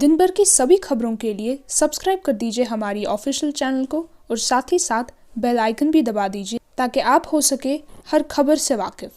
दिन भर की सभी खबरों के लिए सब्सक्राइब कर दीजिए हमारी ऑफिशियल चैनल को और साथ ही साथ बेल आइकन भी दबा दीजिए ताकि आप हो सके हर खबर से वाकिफ।